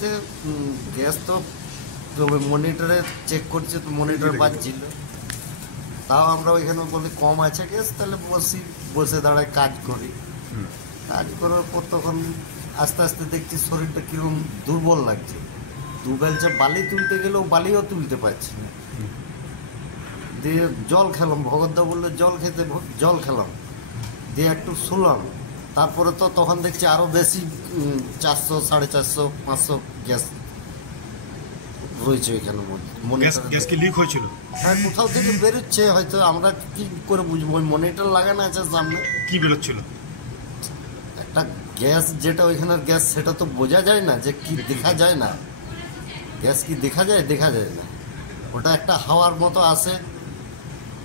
বলতে গ্যাস তো মনিটরে চেক করছে, তো মনিটর বাজছিল। তাও আমরা ওইখানে বলি কম আছে গ্যাস, তাহলে বসে দাঁড়ায় কাজ করি। কাজ করার পর তখন আস্তে আস্তে দেখছি শরীরটা কীরকম দুর্বল লাগছে। দু বেলচা বালি তুলতে গেলেও বালিও তুলতে পারছি না। দিয়ে জল খেলাম, ভগতদা বললো জল খেতে, জল খেলাম, দিয়ে একটু শুলাম। তারপরে তো তখন দেখছি আরও বেশি 400, 450, 500 গ্যাস রয়েছে ওইখানে মনিটর। গ্যাস কি লিক হয়েছিল? হ্যাঁ, কোথাও থেকে বেরোচ্ছে, হয়তো আমরা কি করে বুঝবো, ওই মনিটর লাগানো আছে সামনে। কি বেরোচ্ছিল? একটা গ্যাস, যেটা ওইখানের গ্যাস সেটা তো বোঝা যায় না, যে কি দেখা যায় না। গ্যাস কি দেখা যায়? দেখা যায় না। ওটা একটা হাওয়ার মতো আসে।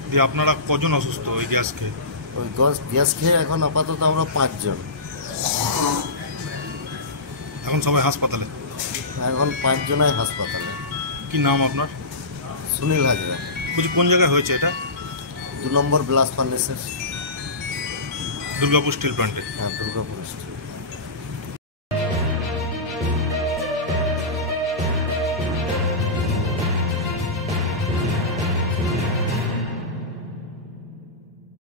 দিয়ে আপনারা কজন অসুস্থ ওই গ্যাস খেয়ে? ওই গ্যাস খেয়ে এখন আপাতত আমরা 5 জন। এখন সবাই হাসপাতালে? এখন 5 জনাই হাসপাতালে। কি নাম আপনার? সুনীল হাজরা। বলছি কোন জায়গায় হয়েছে এটা? 2 নম্বর ব্লাস্ট ফার্নেসের। দুর্গাপুর স্টিল প্ল্যান্টে? হ্যাঁ, দুর্গাপুর স্টিল।